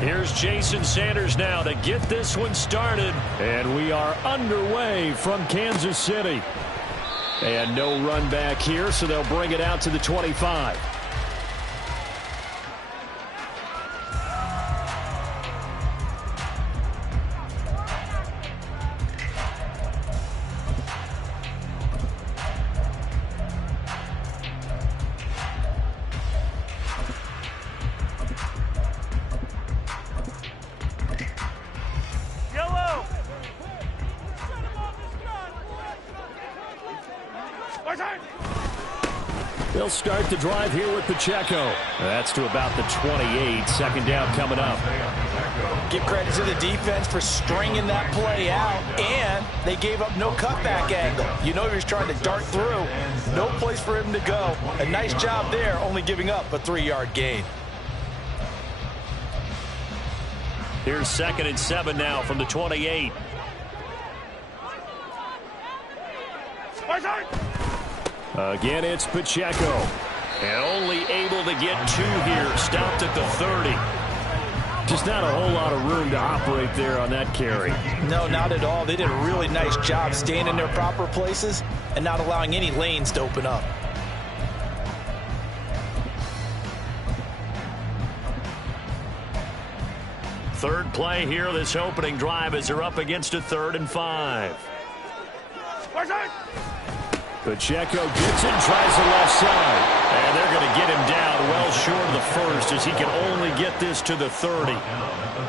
Here's Jason Sanders now to get this one started. And we are underway from Kansas City. And no run back here, so they'll bring it out to the 25. They'll start the drive here with Pacheco. That's to about the 28. Second down coming up. Give credit to the defense for stringing that play out, and they gave up no cutback angle. You know he was trying to dart through. No place for him to go. A nice job there, only giving up a 3-yard gain. Here's 2nd and 7 now from the 28. Again, it's Pacheco. And only able to get 2 here. Stopped at the 30. Just not a whole lot of room to operate there on that carry. No, not at all. They did a really nice job staying in their proper places and not allowing any lanes to open up. Third play here, this opening drive, as they're up against a 3rd and 5. Pacheco gets it, tries the left side. And they're going to get him down well short of the first, as he can only get this to the 30.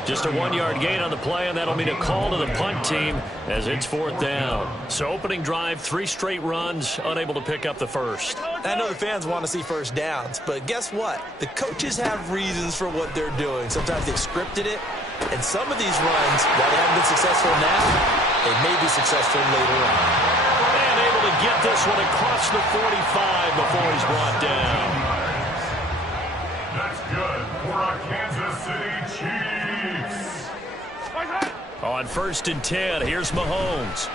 Just a 1-yard gain on the play, and that'll mean a call to the punt team as it's 4th down. So opening drive, 3 straight runs, unable to pick up the first. I know the fans want to see first downs, but guess what? The coaches have reasons for what they're doing. Sometimes they've scripted it, and some of these runs, while they haven't been successful now, they may be successful later on. To get this one across the 45 before he's brought down. That's good for our Kansas City Chiefs. On 1st and 10, here's Mahomes.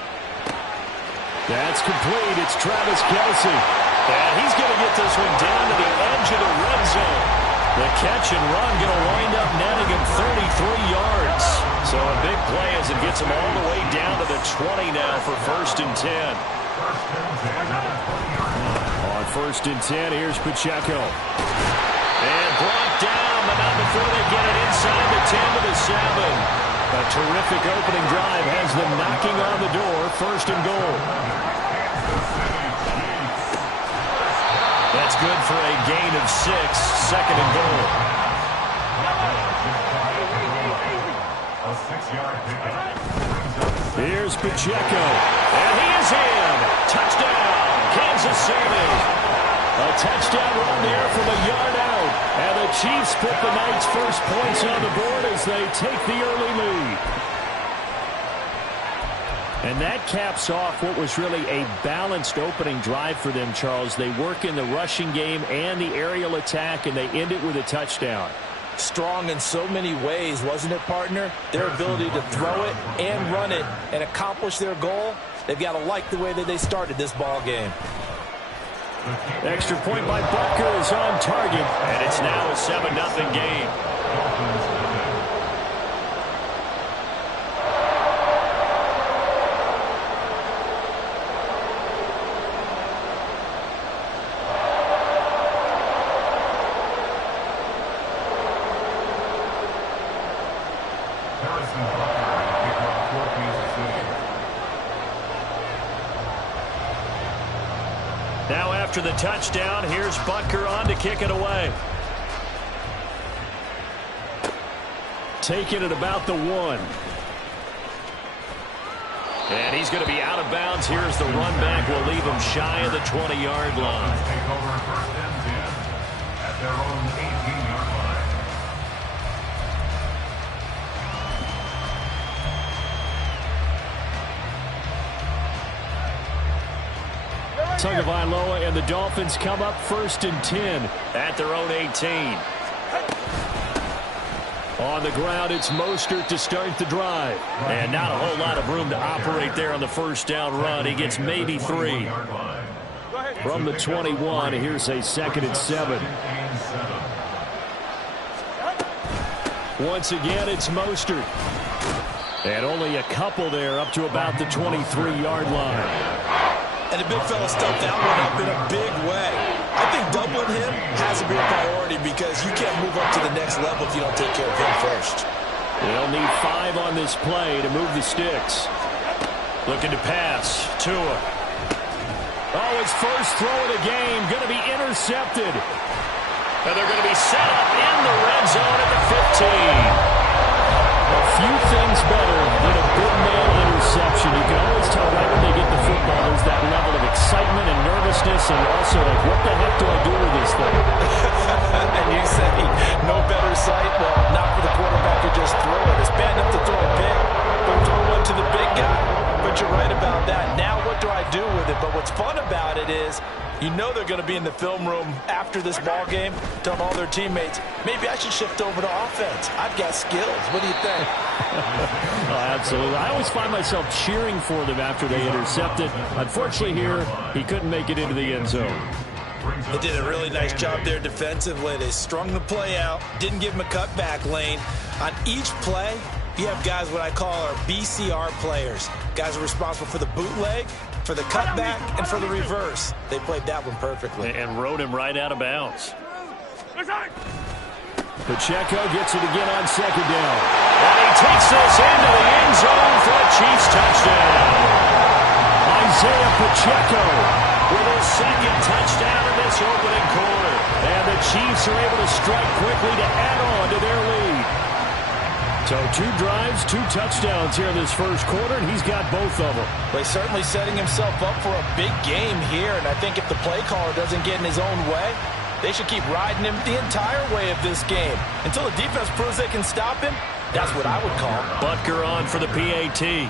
That's complete. It's Travis Kelce. And he's going to get this one down to the edge of the red zone. The catch and run going to wind up netting him 33 yards. So a big play as it gets him all the way down to the 20 now for 1st and 10. On 1st and 10, here's Pacheco. And brought down, but not before they get it inside the 10 to the 7. A terrific opening drive has them knocking on the door, 1st and goal. That's good for a gain of 6, 2nd and goal. A 6-yard pickup. Here's Pacheco. And he is in. Touchdown, Kansas City. A touchdown run there from a yard out. And the Chiefs put the night's first points on the board as they take the early lead. And that caps off what was really a balanced opening drive for them, Charles. They work in the rushing game and the aerial attack, and they end it with a touchdown. Strong in so many ways, wasn't it, partner? Their ability to throw it and run it and accomplish their goal. They've got to like the way that they started this ball game. Extra point by Butker is on target, and it's now a 7-0 game. Now after the touchdown, here's Butker on to kick it away. Taking it about the 1. And he's going to be out of bounds. Here's the run back. Will leave him shy of the 20-yard line. Take over 1st and 10 at their own 18-yard line. Tagovailoa and the Dolphins come up 1st and 10 at their own 18. On the ground, it's Mostert to start the drive. And not a whole lot of room to operate there on the 1st down run. He gets maybe 3. From the 21, here's a 2nd and 7. Once again, it's Mostert. And only a couple there up to about the 23-yard line. And the big fella stuffed that one up in a big way. I think doubling him has to be a priority because you can't move up to the next level if you don't take care of him first. They'll need 5 on this play to move the sticks. Looking to pass. Tua. Oh, his first throw of the game going to be intercepted. And they're going to be set up in the red zone at the 15. A few things better than a big man interception. You can always tell right when they get the football, there's that level of excitement and nervousness and also like, what the heck do I do with this thing? And you say, no better sight? Well, not for the quarterback to just throw it. It's bad enough to throw a pick, but throw one to the big guy. But you're right about that. Now what do I do with it? But what's fun about it is, you know they're going to be in the film room after this ball game, telling all their teammates, maybe I should shift over to offense. I've got skills. What do you think? Oh, absolutely. I always find myself cheering for them after they intercept it. Unfortunately here, he couldn't make it into the end zone. They did a really nice job there defensively. They strung the play out, didn't give him a cutback lane. On each play, you have guys what I call our BCR players. Guys are responsible for the bootleg, for the cutback, and for the reverse. They played that one perfectly. And rode him right out of bounds. Pacheco gets it again on second down. And he takes this into the end zone for a Chiefs touchdown. Isaiah Pacheco with his second touchdown in this opening quarter. And the Chiefs are able to strike quickly to add on to their lead. So 2 drives, 2 touchdowns here in this first quarter, and he's got both of them. Well, he's certainly setting himself up for a big game here, and I think if the play caller doesn't get in his own way, they should keep riding him the entire way of this game. Until the defense proves they can stop him, that's what I would call. Butker on for the PAT.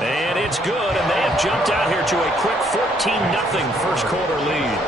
And it's good, and they have jumped out here to a quick 14-0 first quarter lead.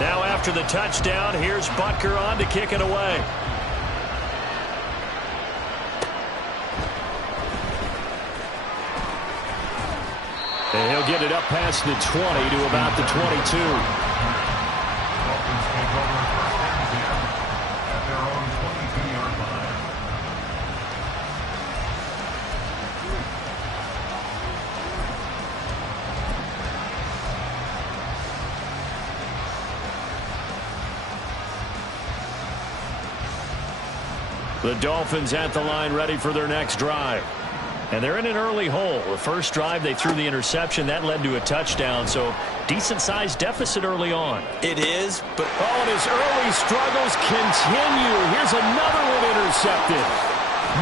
Now after the touchdown, here's Butker on to kick it away. And he'll get it up past the 20 to about the 22. The Dolphins at the line ready for their next drive. And they're in an early hole. The first drive, they threw the interception. That led to a touchdown, so decent-sized deficit early on. It is, but... Oh, and his early struggles continue. Here's another one intercepted.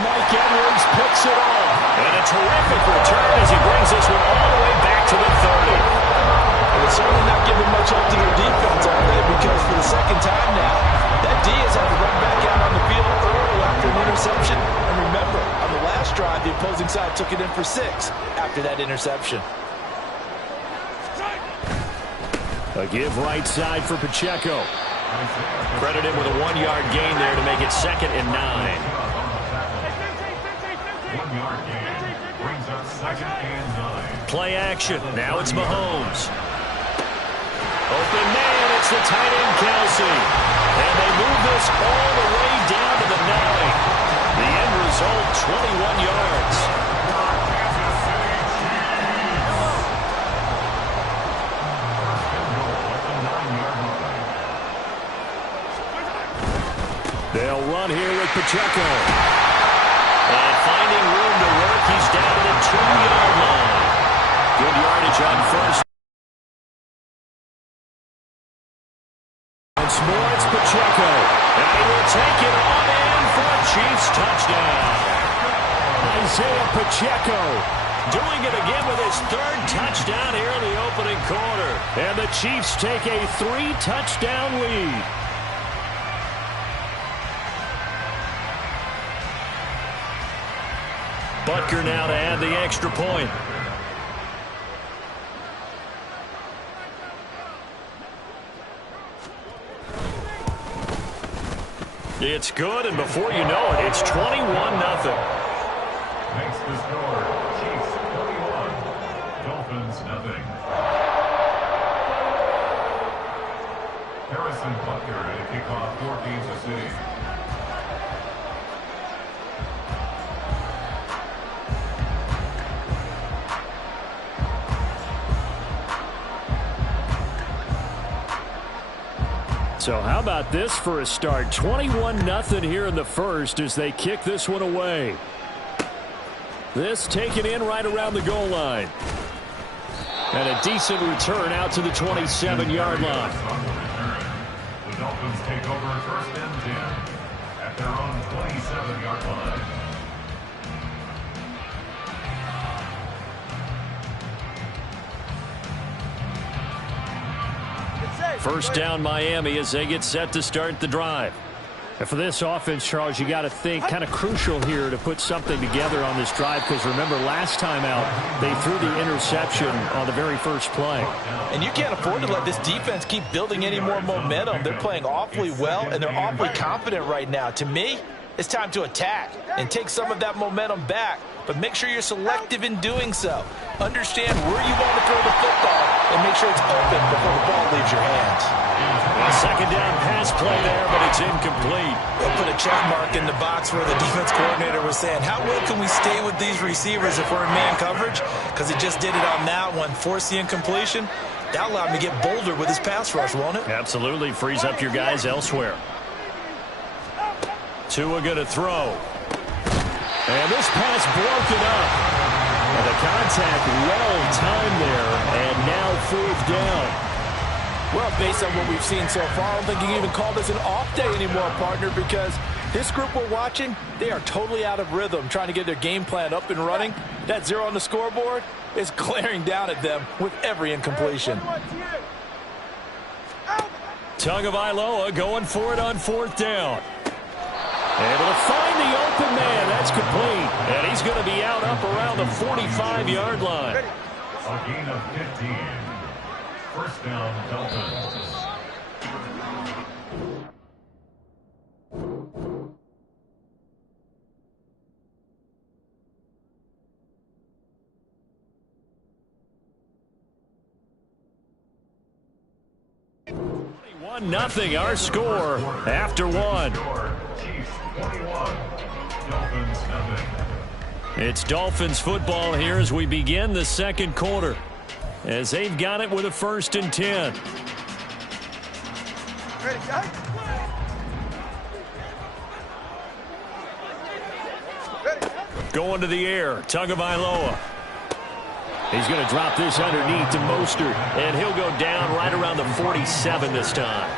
Mike Edwards picks it off. And a terrific return as he brings this one all the way back to the 30. And it's certainly not giving much up to their defense, are they? Because for the second time now, that D has had to run back out on the field early after an interception. And remember, on the last drive, the opposing side took it in for 6 after that interception. A give right side for Pacheco. Credit him with a 1-yard gain there to make it 2nd and 9. 1-yard gain brings us 2nd and 9. Play action. Now it's Mahomes. Open man, it's the tight end Kelsey. And they move this all the way down to the 9. The end result, 21 yards. They'll run here with Pacheco. And finding room to work, he's down to the 2-yard line. Good yardage on first. Once more, it's Pacheco. Isaiah Pacheco doing it again with his third touchdown here in the opening quarter. And the Chiefs take a 3-touchdown lead. Butker now to add the extra point. It's good, and before you know it, it's 21-0. Makes the score. Chiefs 21, Dolphins nothing. Harrison Butker to kick off for Kansas City. So how about this for a start? 21-0 here in the first as they kick this one away. This taken in right around the goal line. And a decent return out to the 27-yard line. The Dolphins take over first and 10 at their own 27-yard line. First down Miami as they get set to start the drive. And for this offense, Charles, you got to think kind of crucial here to put something together on this drive, because remember last time out they threw the interception on the very first play. And you can't afford to let this defense keep building any more momentum. They're playing awfully well, and they're awfully confident right now. To me, it's time to attack and take some of that momentum back. But make sure you're selective in doing so. Understand where you want to throw the football and make sure it's open before the ball leaves your hands. A second down pass play there, but it's incomplete. They'll put a check mark in the box where the defense coordinator was saying, how well can we stay with these receivers if we're in man coverage? Because he just did it on that one, forced the incompletion. That allowed him to get bolder with his pass rush, won't it? Absolutely. Frees up your guys elsewhere. Tua going to throw. And this pass broken up. And the contact well timed there, and now fourth down. Well, based on what we've seen so far, I don't think you can even call this an off day anymore, partner, because this group we're watching, they are totally out of rhythm, trying to get their game plan up and running. That 0 on the scoreboard is glaring down at them with every incompletion. Tagovailoa going for it on fourth down. Able to find the open man. That's complete. And he's going to be out up around the 45-yard line. A gain of 15. First down, Dolphins. Nothing, our score after one. It's Dolphins football here as we begin the second quarter, as they've got it with a 1st and 10. Going to the air, Tagovailoa. He's going to drop this underneath to Mostert, and he'll go down right around the 47 this time.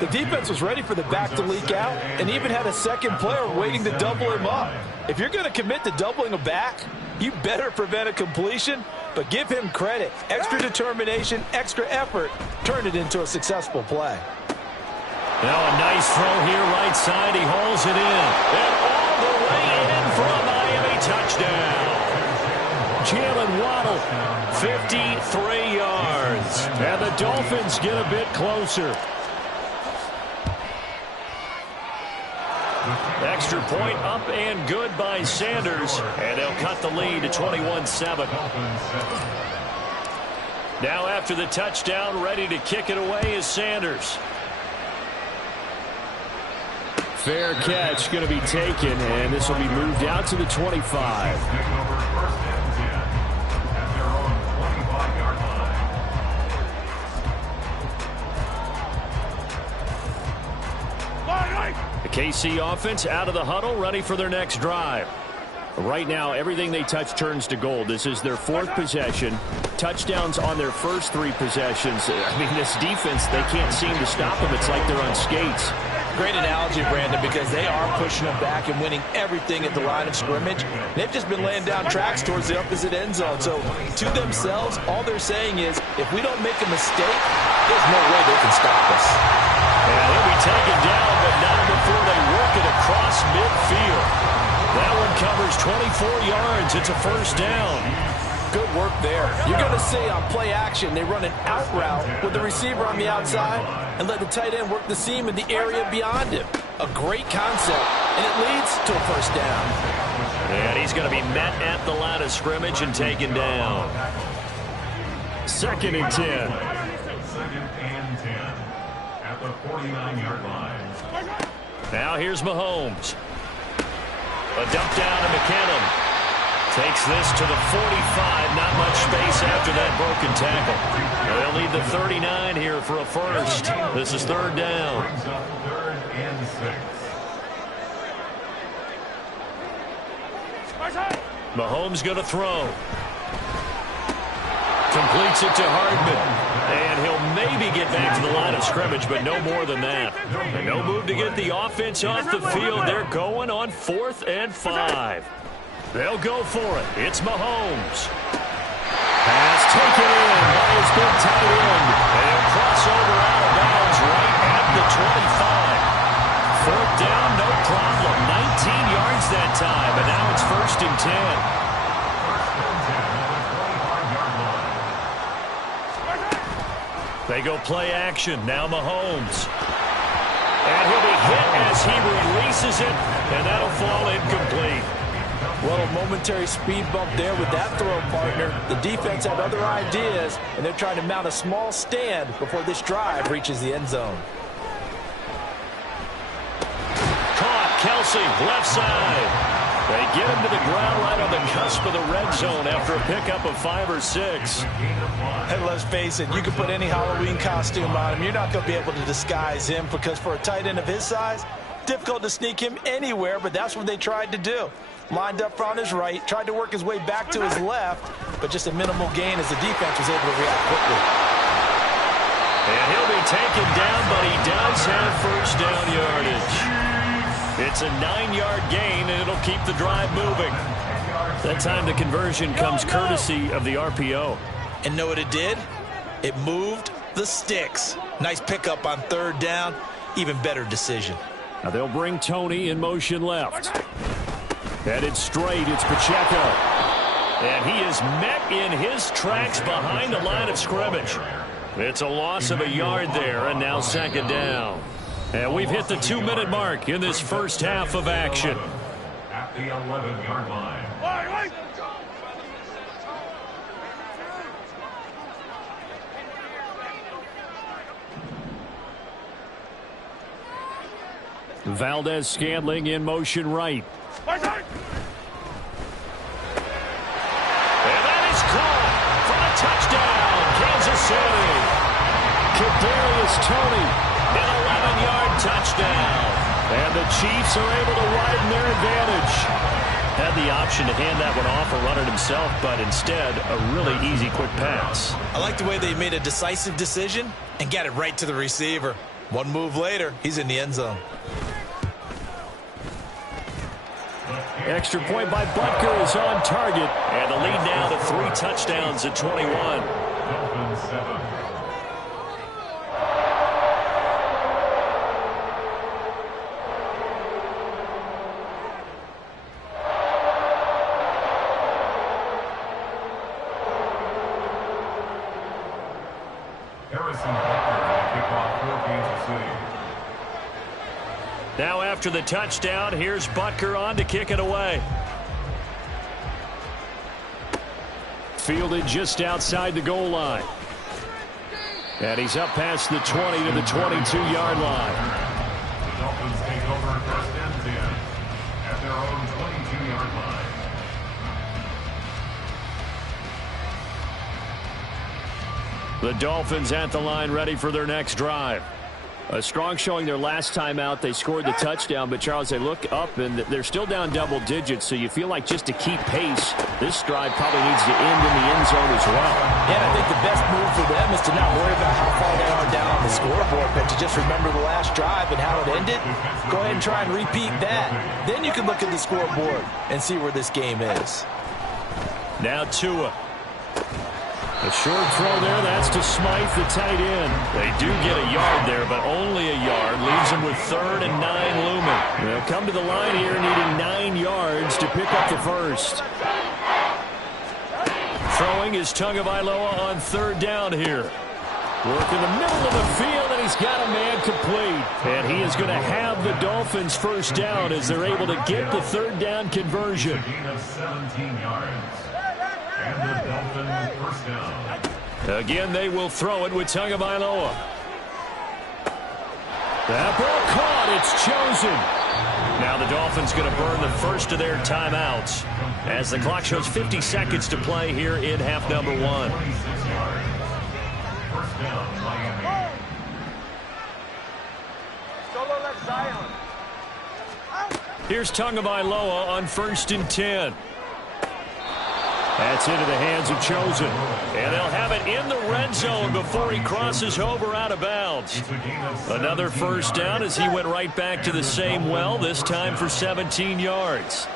The defense was ready for the back to leak out and even had a second player waiting to double him up. If you're going to commit to doubling a back, you better prevent a completion, but give him credit. Extra determination, extra effort, turned it into a successful play. Now a nice throw here right side. He hauls it in. And all the way in for a Miami touchdown. Jalen Waddle, 53 yards. And the Dolphins get a bit closer. Extra point up and good by Sanders. And they'll cut the lead to 21-7. Now after the touchdown, ready to kick it away is Sanders. Fair catch going to be taken, and this will be moved out to the 25. The KC offense out of the huddle, ready for their next drive. Right now, everything they touch turns to gold. This is their 4th possession. Touchdowns on their first 3 possessions. I mean, this defense, they can't seem to stop them. It's like they're on skates. Great analogy, Brandon, because they are pushing them back and winning everything at the line of scrimmage. They've just been laying down tracks towards the opposite end zone. So to themselves, all they're saying is, if we don't make a mistake, there's no way they can stop us. And he'll be taken down, but not before they work it across midfield. That one covers 24 yards. It's a first down. Good work there. You're going to see on play action, they run an out route with the receiver on the outside and let the tight end work the seam in the area beyond him. A great concept, and it leads to a first down. And he's going to be met at the line of scrimmage and taken down. 2nd and 10. 2nd and 10 at the 49-yard line. Now here's Mahomes. A dump down to McKinnon. Takes this to the 45. Not much space after that broken tackle. They'll need the 39 here for a first. This is 3rd down. Brings up 3rd and 6. Mahomes going to throw. Completes it to Hardman. And he'll maybe get back to the line of scrimmage, but no more than that. And no move to get the offense off the field. They're going on 4th and 5. They'll go for it. It's Mahomes. Pass taken in by his big tight end. And he'll cross over out of bounds right at the 25. 4th down, no problem. 19 yards that time, and now it's 1st and 10. 1st and 10 at the 25-yard line. They go play action. Now Mahomes. And he'll be hit as he releases it, and that'll fall incomplete. Well, a momentary speed bump there with that throw, partner. The defense had other ideas, and they're trying to mount a small stand before this drive reaches the end zone. Caught, Kelsey, left side. They get him to the ground right on the cusp of the red zone after a pickup of 5 or 6. And let's face it, you can put any Halloween costume on him. You're not going to be able to disguise him because for a tight end of his size, difficult to sneak him anywhere, but that's what they tried to do. Lined up on his right, tried to work his way back to his left, but just a minimal gain as the defense was able to react quickly. And he'll be taken down, but he does have first down yardage. It's a 9-yard gain, and it'll keep the drive moving. That time the conversion comes courtesy of the RPO. And know what it did? It moved the sticks. Nice pickup on 3rd down. Even better decision. Now they'll bring Tony in motion left. Headed straight, it's Pacheco. And he is met in his tracks behind the line of scrimmage. It's a loss of a yard there, and now 2nd down. And we've hit the 2-minute mark in this first half of action. At the 11-yard line. Valdez-Scantling in motion right. And that is caught for a touchdown, Kansas City. Kadarius Toney, an 11-yard touchdown. And the Chiefs are able to widen their advantage. Had the option to hand that one off or run it himself, but instead, a really easy, quick pass. I like the way they made a decisive decision and got it right to the receiver. One move later, he's in the end zone. Extra point by Butker is on target. And the lead now to 3 touchdowns at 21. Dolphins 7. Harrison Butker to kick off for Kansas City. Now after the touchdown, here's Butker on to kick it away. Fielded just outside the goal line. And he's up past the 20 to the 22-yard line. The Dolphins take over 1st and 10 at their own 22-yard line. The Dolphins at the line ready for their next drive. A strong showing their last time out. They scored the touchdown, but, Charles, they look up, and they're still down double digits, so you feel like just to keep pace, this drive probably needs to end in the end zone as well. Yeah, I think the best move for them is to not worry about how far they are down on the scoreboard, but to just remember the last drive and how it ended. Go ahead and try and repeat that. Then you can look at the scoreboard and see where this game is. Now Tua. A short throw there, that's to Smythe, the tight end. They do get a yard there, but only a yard. Leaves them with 3rd and 9 looming. They'll come to the line here needing 9 yards to pick up the first. Throwing is Tagovailoa on 3rd down here. Work in the middle of the field, and he's got a man complete. And he is going to have the Dolphins first down as they're able to get the 3rd down conversion. A gain of 17 yards. And the Dolphins first down. Again, they will throw it with Tagovailoa. That ball caught. It's chosen. Now the Dolphins going to burn the first of their timeouts as the clock shows 50 seconds to play here in half number 1. 26 yards. First down, Miami. Here's Tagovailoa on 1st and 10. That's into the hands of Chosen. And they'll have it in the red zone before he crosses over out of bounds. Another first down as he went right back to the same well, this time for 17 yards.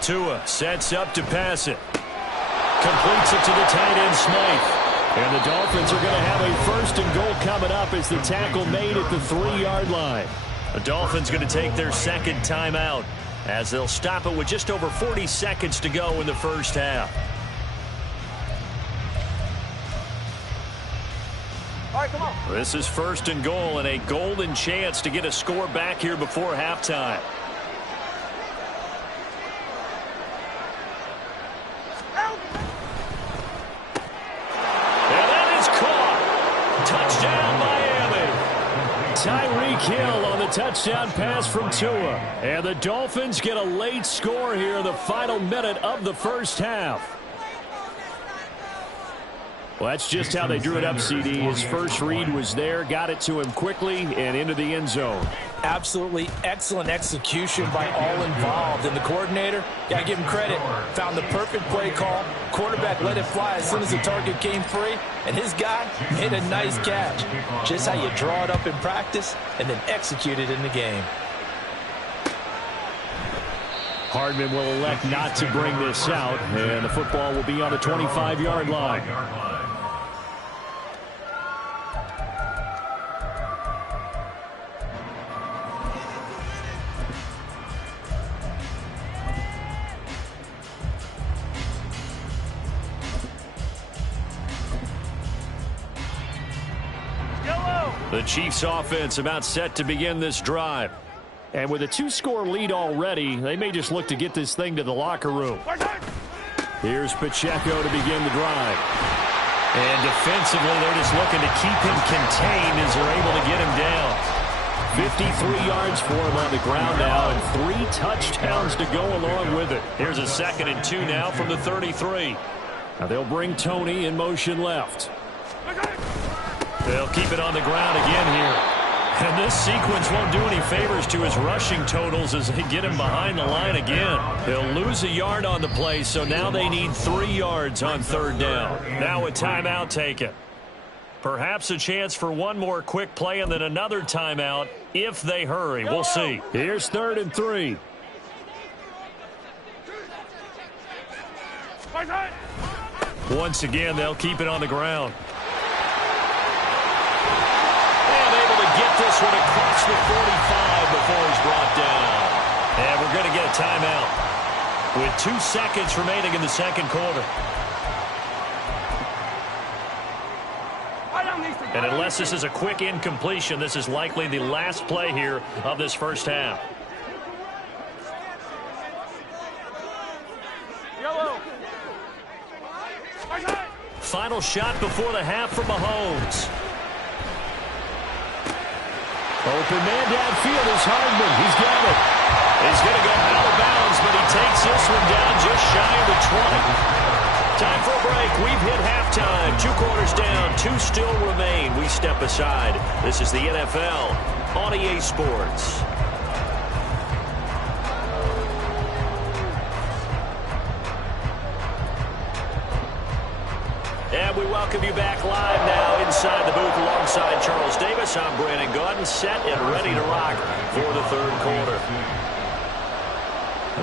Tua sets up to pass it. Completes it to the tight end, Smythe. And the Dolphins are going to have a 1st and goal coming up as the tackle made at the 3-yard line. The Dolphins going to take their 2nd timeout, as they'll stop it with just over 40 seconds to go in the first half. All right, come on. This is 1st and goal and a golden chance to get a score back here before halftime. And that is caught. Touchdown, Miami. Tyreek Hill on the touchdown pass from Tua. And the Dolphins get a late score here in the final minute of the first half. Well, that's just how they drew it up, CD. His first read was there, got it to him quickly, and into the end zone. Absolutely excellent execution by all involved. And the coordinator, got to give him credit, found the perfect play call. Quarterback let it fly as soon as the target came free, and his guy made a nice catch. Just how you draw it up in practice and then execute it in the game. Hardman will elect not to bring this out, and the football will be on the 25-yard line. The Chiefs offense about set to begin this drive. And with a 2-score lead already, they may just look to get this thing to the locker room. Here's Pacheco to begin the drive. And defensively, they're just looking to keep him contained as they're able to get him down. 53 yards for him on the ground now, and 3 touchdowns to go along with it. Here's a 2nd and 2 now from the 33. Now they'll bring Tony in motion left. They'll keep it on the ground again here. And this sequence won't do any favors to his rushing totals as they get him behind the line again. He'll lose a yard on the play, so now they need 3 yards on 3rd down. Now a timeout taken. Perhaps a chance for one more quick play and then another timeout if they hurry. We'll see. Here's 3rd and 3. Once again, they'll keep it on the ground. Get this one across the 45 before he's brought down. And we're going to get a timeout with 2 seconds remaining in the 2nd quarter. And unless this is a quick incompletion, this is likely the last play here of this first half. Final shot before the half from Mahomes. Open man downfield is Hardman. He's got it. He's going to go out of bounds, but he takes this one down just shy of the 20. Time for a break. We've hit halftime. 2 quarters down, 2 still remain. We step aside. This is the NFL on EA Sports. And we welcome you back live now inside the booth alongside Charles Davis. I'm Brandon Gaudin, set and ready to rock for the third quarter.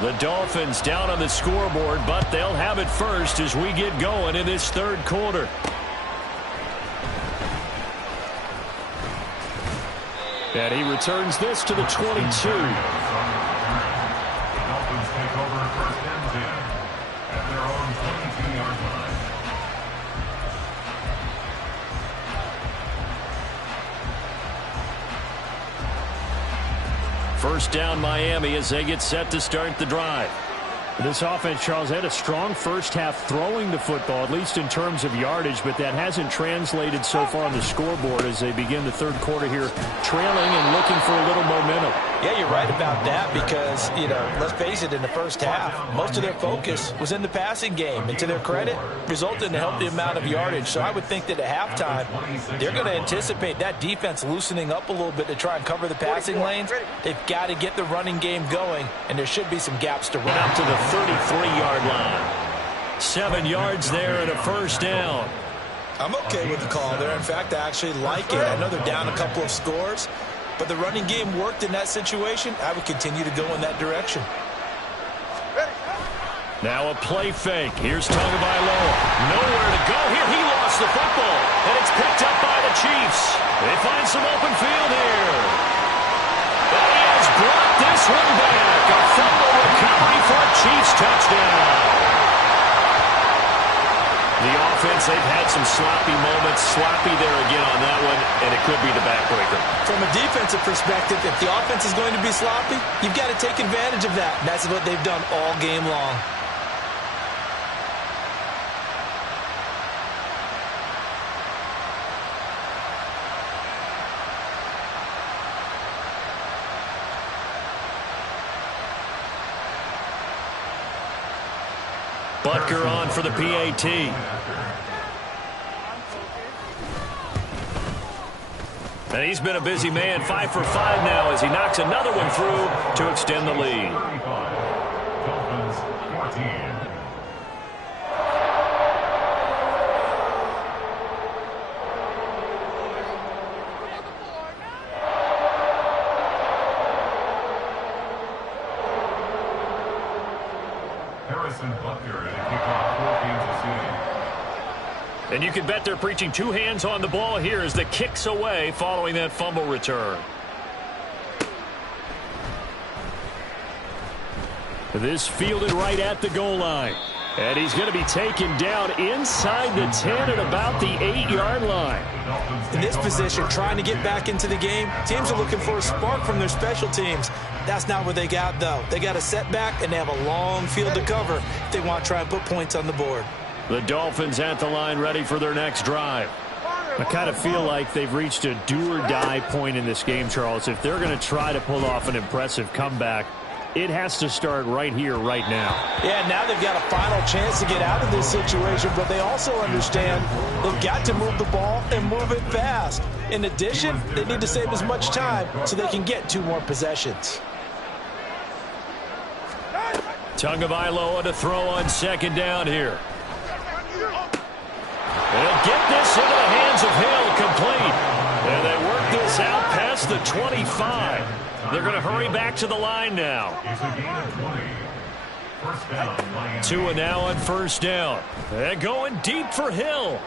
The Dolphins down on the scoreboard, but they'll have it first as we get going in this third quarter. And he returns this to the 22. The Dolphins take over first and 10 at their own 22-yard line. First down Miami as they get set to start the drive. This offense, Charles, had a strong first half throwing the football, at least in terms of yardage, but that hasn't translated so far on the scoreboard as they begin the third quarter here, trailing and looking for a little momentum. Yeah, you're right about that because, let's face it, in the first half, most of their focus was in the passing game. And to their credit, resulted in a healthy amount of yardage. So I would think that at halftime, they're going to anticipate that defense loosening up a little bit to try and cover the passing lanes. They've got to get the running game going, and there should be some gaps to run. Up to the 33-yard line. 7 yards there and a first down. I'm okay with the call there. In fact, I actually like it. I know they're down a couple of scores, but the running game worked in that situation. I would continue to go in that direction. Now a play fake. Here's Tagovailoa. Nowhere to go here. He lost the football, and it's picked up by the Chiefs. They find some open field here. And he has brought this one back. A fumble recovery for a Chiefs touchdown. The offense, they've had some sloppy moments. Sloppy there again on that one, and it could be the backbreaker. From a defensive perspective, if the offense is going to be sloppy, you've got to take advantage of that. And that's what they've done all game long. Butker on for the PAT. And he's been a busy man, 5 for 5 now as he knocks another one through to extend the lead. Dolphins 14. And you can bet they're preaching 2 hands on the ball here as the kick's away following that fumble return. This fielded right at the goal line. And he's going to be taken down inside the 10 at about the 8-yard line. In this position, trying to get back into the game, teams are looking for a spark from their special teams. That's not what they got, though. They got a setback, and they have a long field to cover if they want to try and put points on the board. The Dolphins at the line ready for their next drive. I kind of feel like they've reached a do-or-die point in this game, Charles. If they're going to try to pull off an impressive comeback, it has to start right here, right now. Yeah, now they've got a final chance to get out of this situation, but they also understand they've got to move the ball and move it fast. In addition, they need to save as much time so they can get 2 more possessions. Tagovailoa to throw on second down here. They'll get this into the hands of Hill, complete. And they work this out past the 25. They're going to hurry back to the line now. It's a gain of 20. First down, Miami. Tua now on first down. They're going deep for Hill.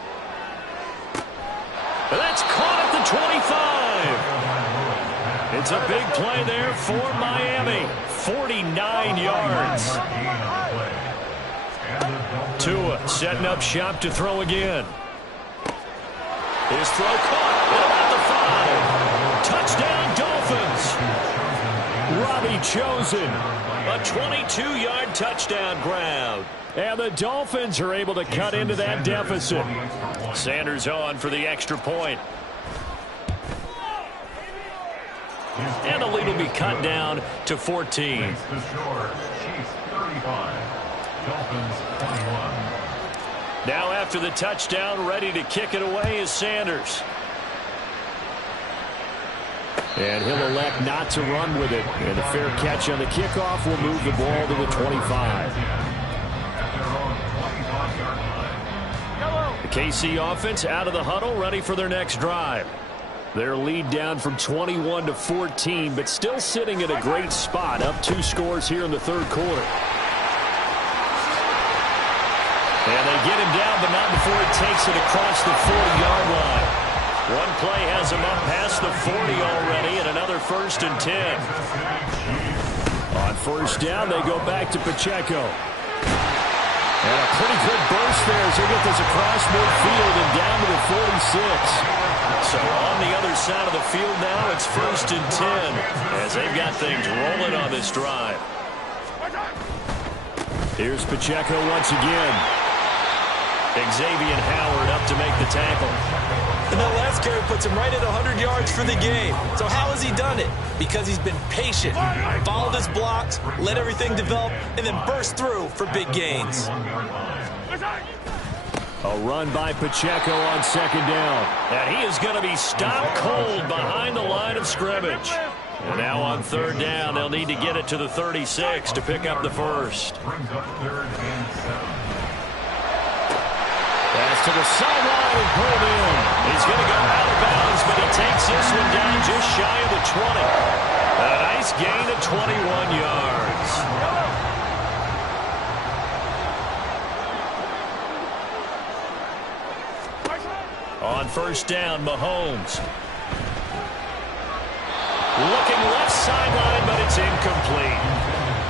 And that's caught at the 25. It's a big play there for Miami. 49 yards. Tua setting up shop to throw again. His throw caught at about the 5. Touchdown Dolphins. Robbie Chosen. A 22-yard touchdown grab. And the Dolphins are able to cut into that deficit. Sanders on for the extra point. And the lead will be cut down to 14. Now after the touchdown, ready to kick it away is Sanders. And he'll elect not to run with it. And a fair catch on the kickoff will move the ball to the 25. The KC offense out of the huddle, ready for their next drive. Their lead down from 21 to 14, but still sitting at a great spot, up 2 scores here in the third quarter. And they get him down, but not before he takes it across the 40-yard line. One play has him up past the 40 already, and another 1st and 10. On first down, they go back to Pacheco. And a pretty good burst there as they get this across midfield and down to the 46. So on the other side of the field now, it's 1st and 10 as they've got things rolling on this drive. Here's Pacheco once again. Xavier Howard up to make the tackle. And that last carry puts him right at 100 yards for the game. So how has he done it? Because he's been patient, followed his blocks, let everything develop, and then burst through for big gains. A run by Pacheco on 2nd down. And he is going to be stopped cold behind the line of scrimmage. And now on 3rd down, they'll need to get it to the 36 to pick up the first. Pass to the sideline and pulled in. He's going to go out of bounds, but he takes this one down just shy of the 20. A nice gain of 21 yards. On 1st down, Mahomes. Looking left sideline, but it's incomplete.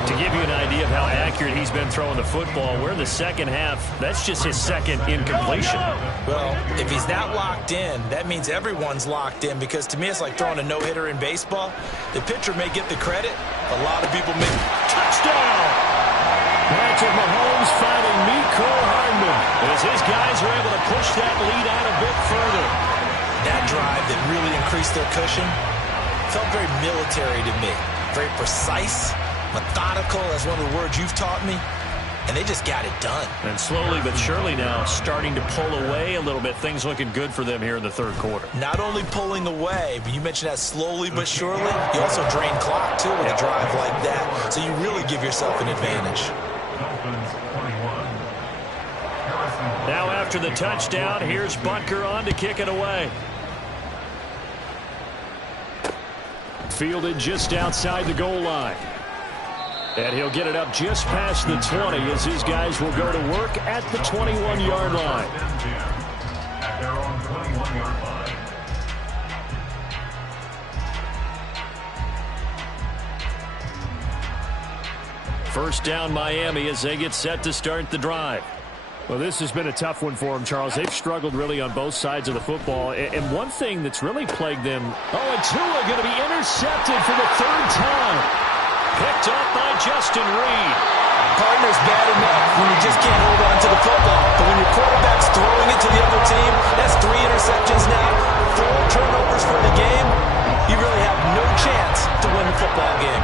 To give you an idea of how accurate he's been throwing the football, we're in the second half. That's just his 2nd incompletion. Well, if he's not locked in, that means everyone's locked in, because to me it's like throwing a no-hitter in baseball. The pitcher may get the credit. A lot of people may... Touchdown! Patrick Mahomes finding Mecole Hardman as his guys are able to push that lead out a bit further. That drive that really increased their cushion felt very military to me. Very precise, methodical, that's one of the words you've taught me, and they just got it done. And slowly but surely now starting to pull away a little bit. Things looking good for them here in the 3rd quarter. Not only pulling away, but you mentioned that slowly but surely, you also drain clock too with a drive like that, so you really give yourself an advantage. Now after the touchdown, here's Butker on to kick it away. Fielded just outside the goal line. And he'll get it up just past the 20 as his guys will go to work at the 21-yard line. At their own 21-yard line. First down Miami as they get set to start the drive. Well, this has been a tough one for them, Charles. They've struggled really on both sides of the football. And one thing that's really plagued them... Oh, and Tua going to be intercepted for the 3rd time. Picked up by Justin Reed. Partner's bad enough when you just can't hold on to the football. But when your quarterback's throwing it to the other team, that's 3 interceptions now, 4 turnovers for the game. You really have no chance to win the football game.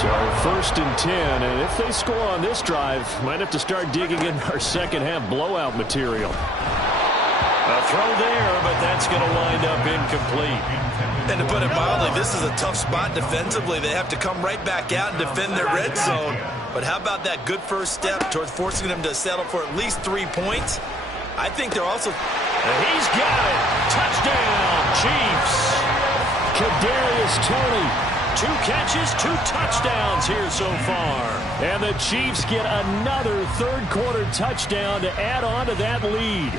So 1st and 10, and if they score on this drive, might have to start digging in our second half blowout material. A throw there, but that's going to wind up incomplete. And to put it mildly, this is a tough spot defensively. They have to come right back out and defend their red zone. But how about that good first step towards forcing them to settle for at least 3 points? I think they're also... And he's got it. Touchdown, Chiefs. Kadarius Toney. 2 catches, 2 touchdowns here so far. And the Chiefs get another 3rd quarter touchdown to add on to that lead.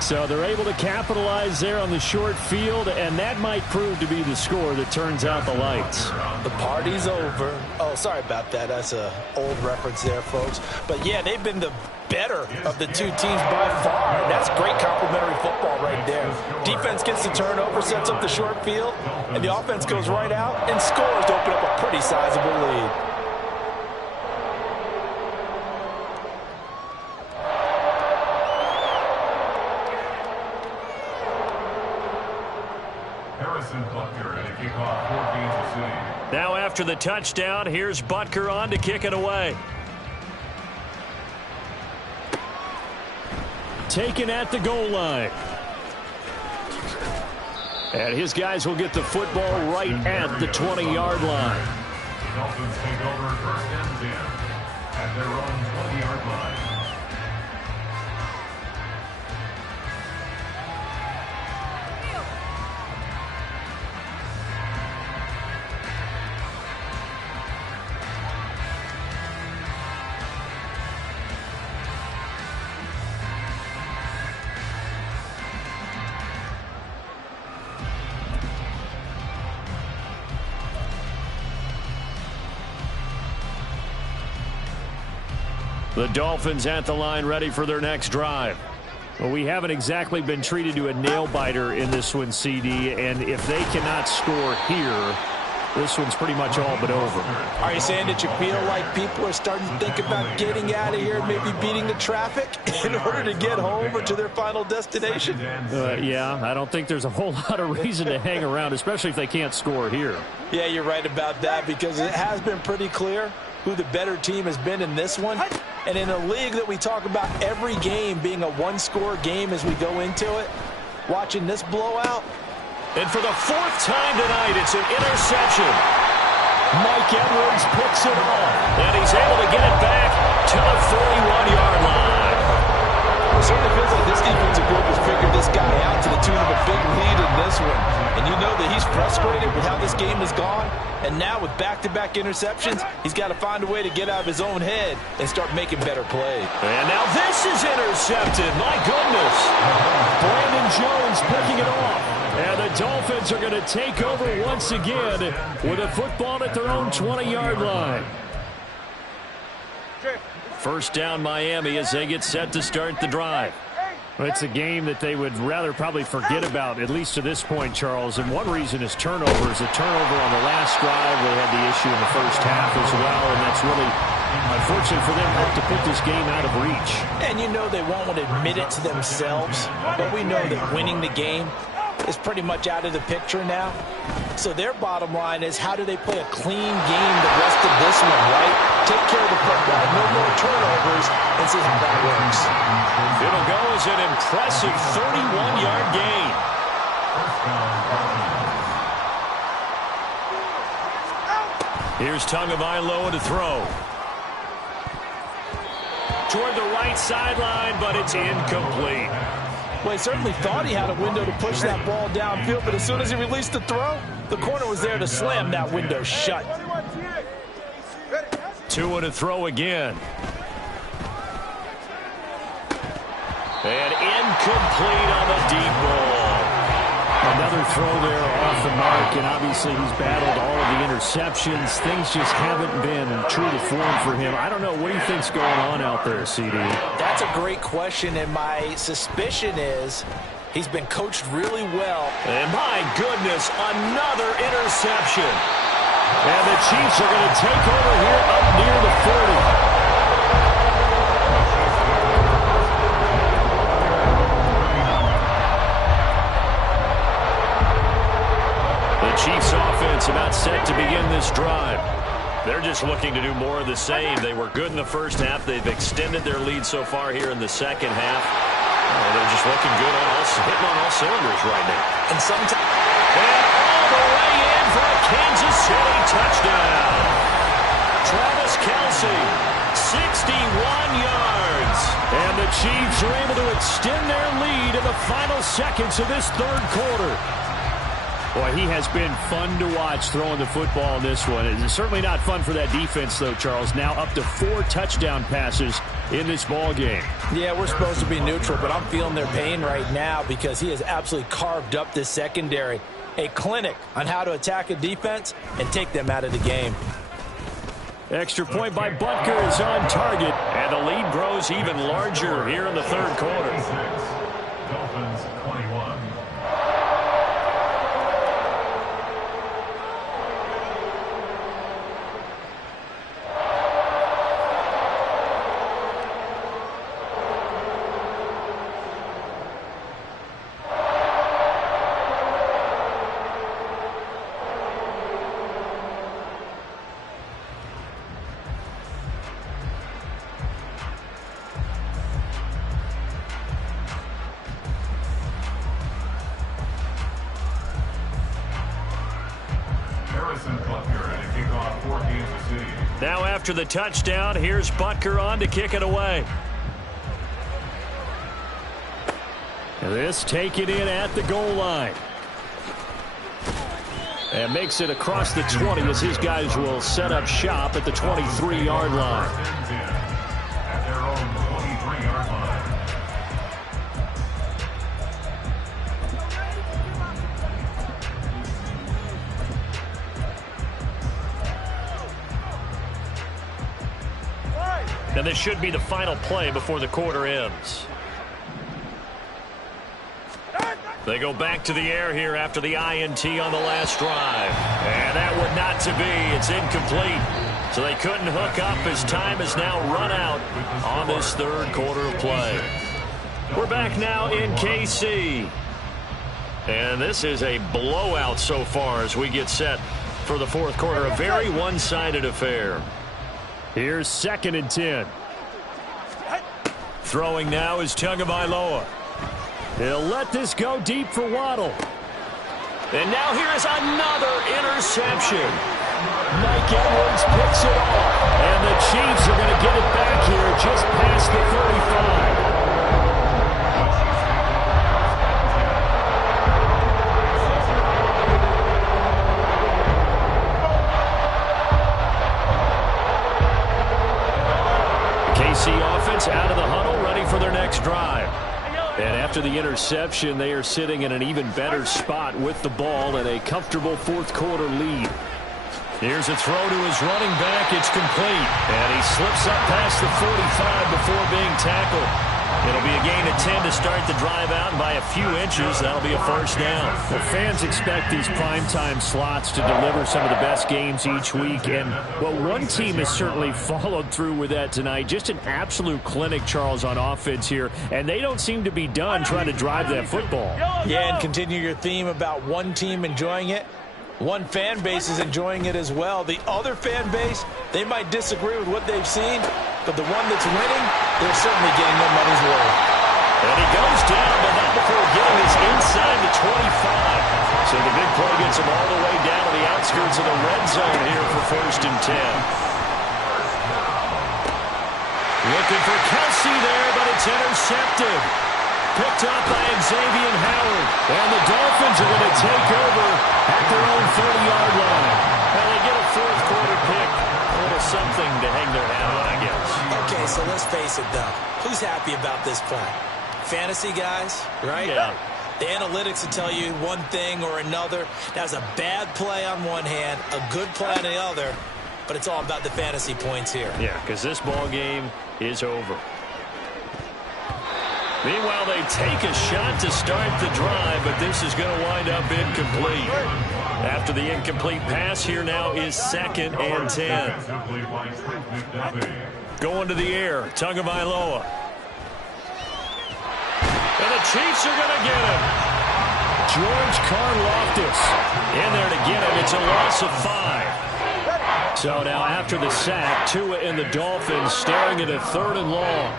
So they're able to capitalize there on the short field, and that might prove to be the score that turns out the lights. The party's over. Oh, sorry about that. That's an old reference there, folks. But, yeah, they've been the better of the 2 teams by far. And that's great complementary football right there. Defense gets the turnover, sets up the short field, and the offense goes right out and scores to open up a pretty sizable lead. Now after the touchdown, here's Butker on to kick it away. taken at the goal line. And his guys will get the football right at the 20-yard line. Dolphins take over first and 10 at their own 20-yard line. The Dolphins at the line ready for their next drive. Well, we haven't exactly been treated to a nail-biter in this one, CD, and if they cannot score here, this one's pretty much all but over. Are you saying that you feel like people are starting to think about getting out of here, maybe beating the traffic in order to get home or to their final destination? Yeah, I don't think there's a whole lot of reason to hang around, especially if they can't score here. Yeah, you're right about that, because it has been pretty clear who the better team has been in this one. And in a league that we talk about every game being a one-score game as we go into it, watching this blowout. And for the fourth time tonight, it's an interception. Mike Edwards picks it off, and he's able to get it back to the 41-yard line. It certainly feels like this defensive group has figured this guy out to the tune of a big lead in this one. And you know that he's frustrated with how this game has gone. And now with back-to-back interceptions, he's got to find a way to get out of his own head and start making better plays. And now this is intercepted. My goodness. Brandon Jones picking it off. And the Dolphins are going to take over once again with a football at their own 20-yard line. First down Miami as they get set to start the drive. Well, it's a game that they would rather probably forget about, at least to this point, Charles. And one reason is turnovers. A turnover on the last drive. They had the issue in the first half as well, and that's really, unfortunate for them, helped to put this game out of reach. And you know they won't admit it to themselves, but we know that winning the game is pretty much out of the picture now. So their bottom line is, how do they play a clean game the rest of this one, right? Take care of the football, no more turnovers, and see how that works. It'll go as an impressive 31-yard gain. Here's Tagovailoa to throw. Toward the right sideline, but it's incomplete. Well, he certainly thought he had a window to push that ball downfield, but as soon as he released the throw, the corner was there to slam that window shut. Tua to throw again. And incomplete on the deep ball. Another throw there off the mark, and obviously he's battled all of the interceptions. Things just haven't been true to form for him. I don't know. What do you think's going on out there, CD? That's a great question, and my suspicion is he's been coached really well. And my goodness, another interception. And the Chiefs are going to take over here up near the 40. Chiefs offense about set to begin this drive. They're just looking to do more of the same. They were good in the first half. They've extended their lead so far here in the second half. They're just looking good on hitting on all cylinders right now. And sometimes, and all the way in for a Kansas City touchdown. Travis Kelce, 61 yards. And the Chiefs are able to extend their lead in the final seconds of this third quarter. Boy, he has been fun to watch throwing the football in this one. It's certainly not fun for that defense, though, Charles. Now up to 4 touchdown passes in this ball game. Yeah, we're supposed to be neutral, but I'm feeling their pain right now because he has absolutely carved up this secondary. A clinic on how to attack a defense and take them out of the game. Extra point by Butker is on target. And the lead grows even larger here in the third quarter. Dolphins 21. after the touchdown, here's Butker on to kick it away. This taken in at the goal line. And makes it across the 20 as his guys will set up shop at the 23-yard line. At their own 23-yard line. Now this should be the final play before the quarter ends. They go back to the air here after the INT on the last drive. And that would not to be. It's incomplete. So they couldn't hook up as time has now run out on this third quarter of play. We're back now in KC. And this is a blowout so far as we get set for the fourth quarter. A very one-sided affair. Here's 2nd and 10. Throwing now is Tagovailoa. He'll let this go deep for Waddle. And now here is another interception. Mike Edwards picks it off. And the Chiefs are going to get it back here just past the 35. KC offense out of the huddle, ready for their next drive. And after the interception, they are sitting in an even better spot with the ball and a comfortable fourth quarter lead. Here's a throw to his running back. It's complete. And he slips up past the 45 before being tackled. It'll be a gain of 10 to start the drive out, and by a few inches, that'll be a first down. Well, fans expect these primetime slots to deliver some of the best games each week, and well, one team has certainly followed through with that tonight. Just an absolute clinic, Charles, on offense here, and they don't seem to be done trying to drive that football. Yeah, and continue your theme about one team enjoying it. One fan base is enjoying it as well. The other fan base, they might disagree with what they've seen, but the one that's winning, they're certainly getting their money's worth. And he goes down, but not before getting his inside the 25. So the big play gets him all the way down to the outskirts of the red zone here for 1st and 10. Looking for Kelsey there, but it's intercepted. Picked up by Xavier Howard. And the Dolphins are going to take over at their own 30-yard line. Well, they get a fourth quarter pick. A little something to hang their hat on, I guess. Okay, so let's face it, though. Who's happy about this play? Fantasy guys, right? Yeah. The analytics will tell you one thing or another. That's a bad play on one hand, a good play on the other, but it's all about the fantasy points here. Yeah, because this ball game is over. Meanwhile, they take a shot to start the drive, but this is going to wind up incomplete. After the incomplete pass, here now is 2nd and 10. Going to the air, Tagovailoa. And the Chiefs are going to get him. George Karlaftis In there to get him. It's a loss of 5. So now after the sack, Tua and the Dolphins staring at a 3rd and long.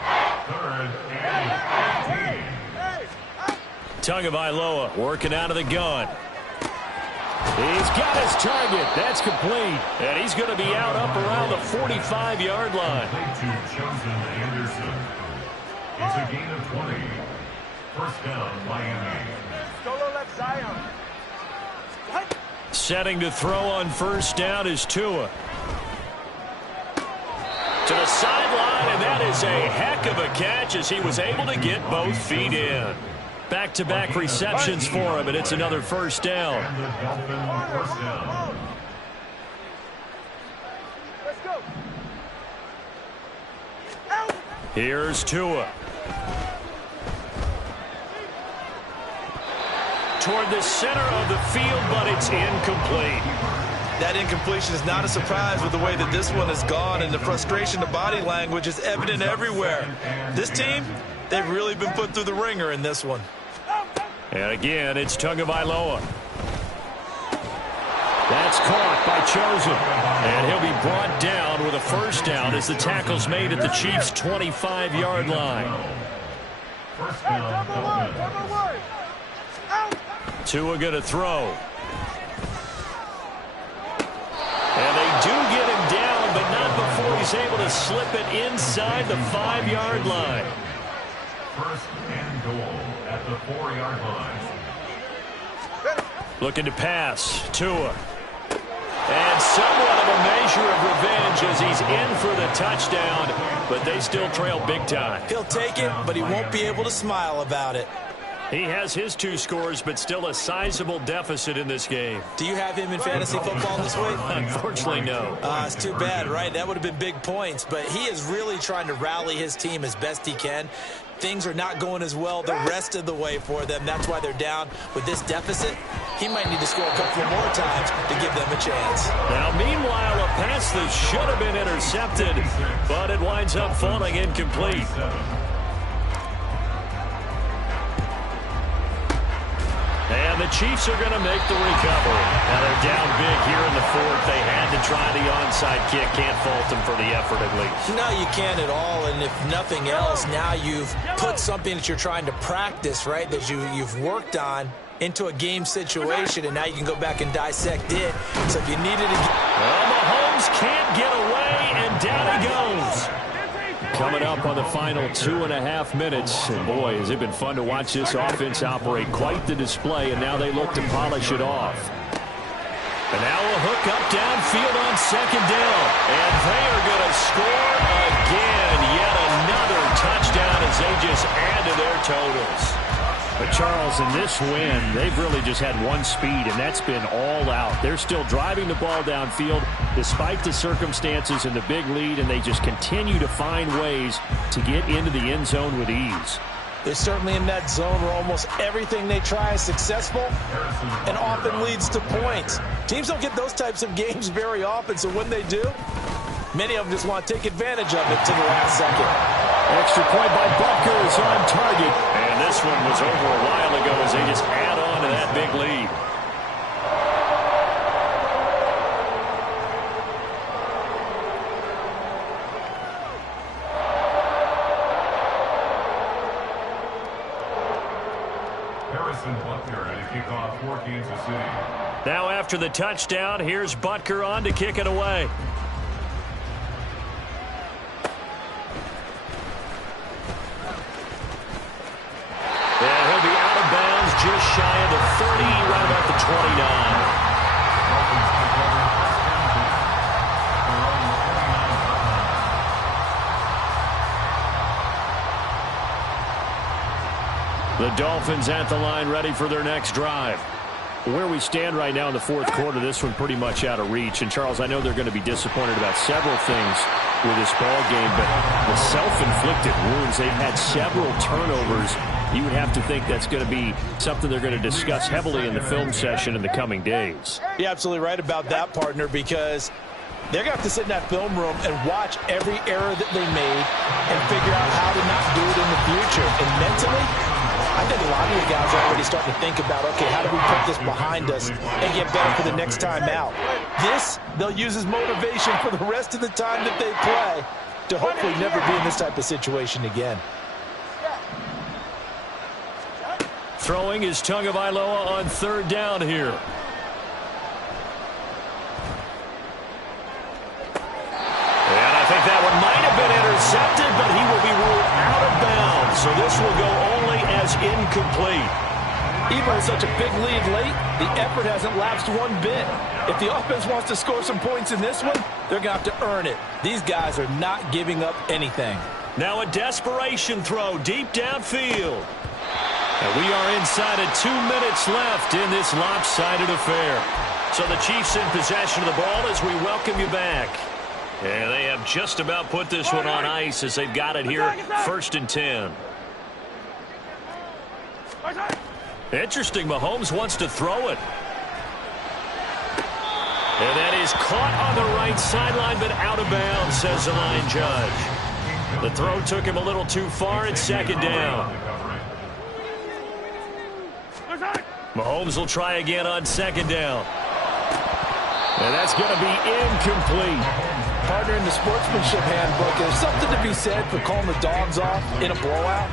Tagovailoa working out of the gun. He's got his target. That's complete. And he's going to be out up around the 45-yard line. It's a gain of 20. First down, Miami. Setting to throw on 1st down is Tua. To the sideline, and that is a heck of a catch as he was able to get both feet in. Back-to-back receptions for him, and it's another first down. And the Dolphin first down. Here's Tua. Toward the center of the field, but it's incomplete. That incompletion is not a surprise with the way that this one has gone, and the frustration of body language is evident everywhere. This team, they've really been put through the ringer in this one. And again, it's Tagovailoa. That's caught by Chosen. And he'll be brought down with a first down as the tackle's made at the Chiefs' 25-yard line. First down, Dolphins. Tua going to throw. And they do get him down, but not before he he's able to slip it inside the 5-yard line. First and goal at the 4-yard line. Looking to pass. Tua. And somewhat of a measure of revenge as he's in for the touchdown, but they still trail big time. He'll take it, but he won't be able to smile about it. He has his 2 scores, but still a sizable deficit in this game. Do you have him in fantasy football this week? Unfortunately, no. It's too bad, right? That would have been big points, but he is really trying to rally his team as best he can. Things are not going as well the rest of the way for them. That's why they're down with this deficit. He might need to score a couple more times to give them a chance. Now, meanwhile, a pass that should have been intercepted, but it winds up falling incomplete. And the Chiefs are going to make the recovery. Now, they're down big here in the 4th. They had to try the onside kick. Can't fault them for the effort, at least. No, you can't at all. And if nothing else, now you've put something that you're trying to practice, right, that you've worked on into a game situation, and now you can go back and dissect it. So if you needed to... Well, Mahomes can't get away, and down he goes. Coming up on the final 2.5 minutes. And boy, has it been fun to watch this offense operate. Quite the display, and now they look to polish it off. And now a hook up downfield on 2nd down. And they are going to score again. Yet another touchdown as they just add to their totals. But, Charles, in this win, they've really just had one speed, and that's been all out. They're still driving the ball downfield despite the circumstances and the big lead, and they just continue to find ways to get into the end zone with ease. They're certainly in that zone where almost everything they try is successful and often leads to points. Teams don't get those types of games very often, so when they do, many of them just want to take advantage of it to the last second. Extra point by Butker is on target. And this one was over a while ago as they just add on to that big lead. Harrison Butker at a kickoff for Kansas City. Now after the touchdown, here's Butker on to kick it away. Just shy of the 30, right about the 29. The Dolphins at the line, ready for their next drive. Where we stand right now in the 4th quarter, this one pretty much out of reach. And, Charles, I know they're going to be disappointed about several things with this ball game, but the self-inflicted wounds, they've had several turnovers. You would have to think that's going to be something they're going to discuss heavily in the film session in the coming days. You're absolutely right about that, partner, because they're going to have to sit in that film room and watch every error that they made and figure out how to not do it in the future. And mentally, I think a lot of the guys are already starting to think about, okay, how do we put this behind us and get better for the next time out? This, they'll use as motivation for the rest of the time that they play to hopefully never be in this type of situation again. Throwing is Tagovailoa on 3rd down here. And I think that one might have been intercepted, but he will be ruled out of bounds. So this will go only as incomplete. Even with such a big lead late, the effort hasn't lapsed one bit. If the offense wants to score some points in this one, they're going to have to earn it. These guys are not giving up anything. Now a desperation throw deep downfield. And we are inside of 2 minutes left in this lopsided affair. So the Chiefs in possession of the ball as we welcome you back. And they have just about put this one on ice as they've got it here, 1st and 10. Interesting, Mahomes wants to throw it. And that is caught on the right sideline, but out of bounds, says the line judge. The throw took him a little too far. It's 2nd down. Mahomes will try again on 2nd down. And that's going to be incomplete. Partner, in the sportsmanship handbook, there's something to be said for calling the dogs off in a blowout.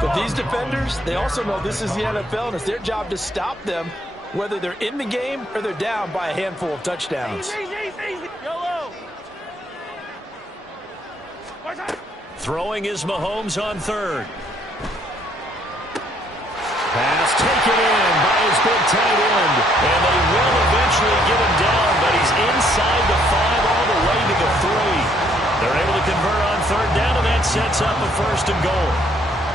But these defenders, they also know this is the NFL, and it's their job to stop them, whether they're in the game or they're down by a handful of touchdowns. Throwing is Mahomes on third. Pass taken in by his big tight end. And they will eventually get him down, but he's inside the 5 all the way to the 3. They're able to convert on third down, and that sets up a first and goal.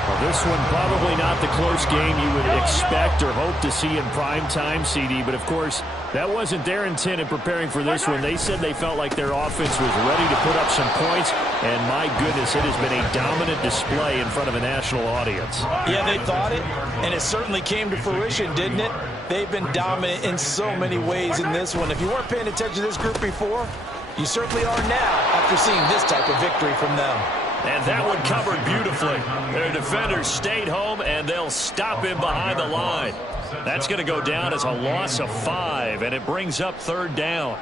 Well, this one probably not the close game you would expect or hope to see in prime time, CD. But, of course, that wasn't their intent in preparing for this one. They said they felt like their offense was ready to put up some points. And, my goodness, it has been a dominant display in front of a national audience. Yeah, they thought it, and it certainly came to fruition, didn't it? They've been dominant in so many ways in this one. If you weren't paying attention to this group before, you certainly are now after seeing this type of victory from them. And that one covered beautifully. Their defenders stayed home, and they'll stop him behind the line. That's going to go down as a loss of 5, and it brings up third down.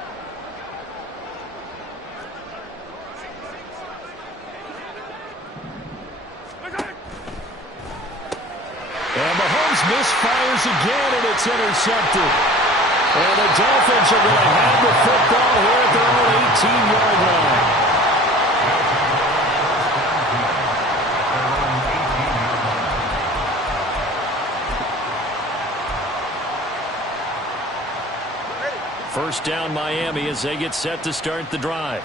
And Mahomes misfires again, and it's intercepted. And the Dolphins are going to have the football here at their own 18-yard line. First down Miami as they get set to start the drive.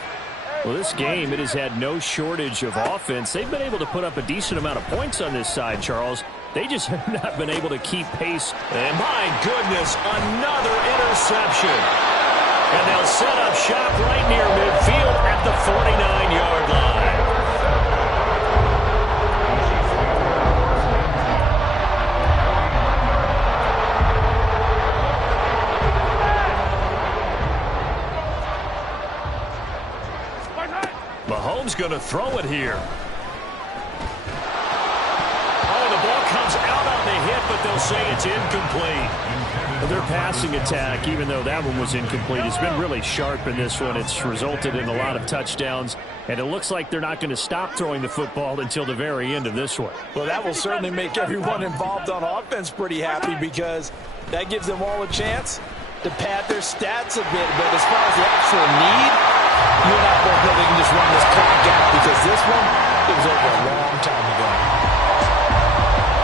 Well, this game, it has had no shortage of offense. They've been able to put up a decent amount of points on this side, Charles. They just have not been able to keep pace. And my goodness, another interception. And they'll set up shop right near midfield at the 49-yard line. Mahomes going to throw it here. But they'll say it's incomplete. Their passing attack, even though that one was incomplete, has been really sharp in this one. It's resulted in a lot of touchdowns, and it looks like they're not going to stop throwing the football until the very end of this one. Well, that will certainly make everyone involved on offense pretty happy because that gives them all a chance to pad their stats a bit. But as far as the actual need, you and I both know they can just run this clock out because this one, it was over a long time ago.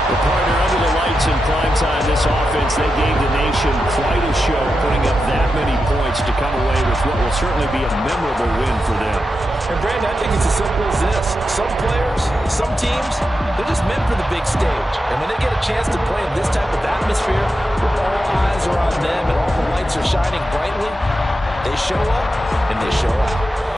The partner under the lights in primetime, this offense, they gave the nation quite a show, putting up that many points to come away with what will certainly be a memorable win for them. And, Brandon, I think it's as simple as this. Some players, some teams, they're just meant for the big stage. And when they get a chance to play in this type of atmosphere, where all eyes are on them and all the lights are shining brightly, they show up and they show out.